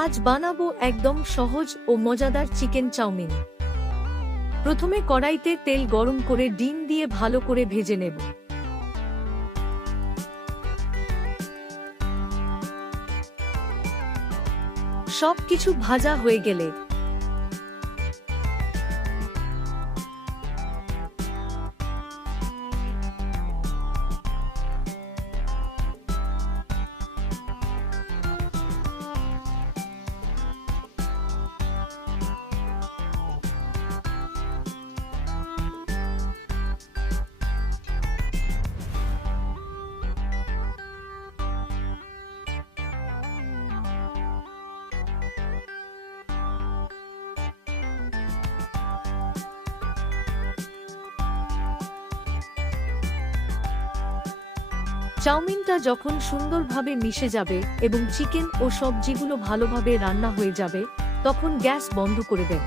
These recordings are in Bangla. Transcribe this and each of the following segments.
আজ বানাবো একদম সহজ ও মজাদার চিকেন চাউমিন। প্রথমে কড়াইতে তেল গরম করে ডিম দিয়ে ভালো করে ভেজে নেব। সবকিছু ভাজা হয়ে গেলে চাউমিনটা যখন সুন্দরভাবে মিশে যাবে এবং চিকেন ও সবজিগুলো ভালোভাবে রান্না হয়ে যাবে, তখন গ্যাস বন্ধ করে দেন।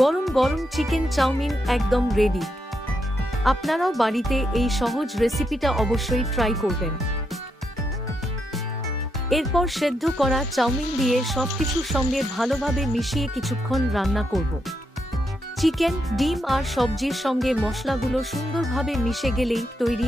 গরম গরম চিকেন চাউমিন একদম রেডি। আপনারাও বাড়িতে এই সহজ রেসিপিটা অবশ্যই ট্রাই করবেন। এরপর সেদ্ধ করা চাউমিন দিয়ে সবকিছুর সঙ্গে ভালোভাবে মিশিয়ে কিছুক্ষণ রান্না করব। চিকেন, ডিম আর সবজির সঙ্গে মশলাগুলো সুন্দরভাবে মিশে গেলেই তৈরি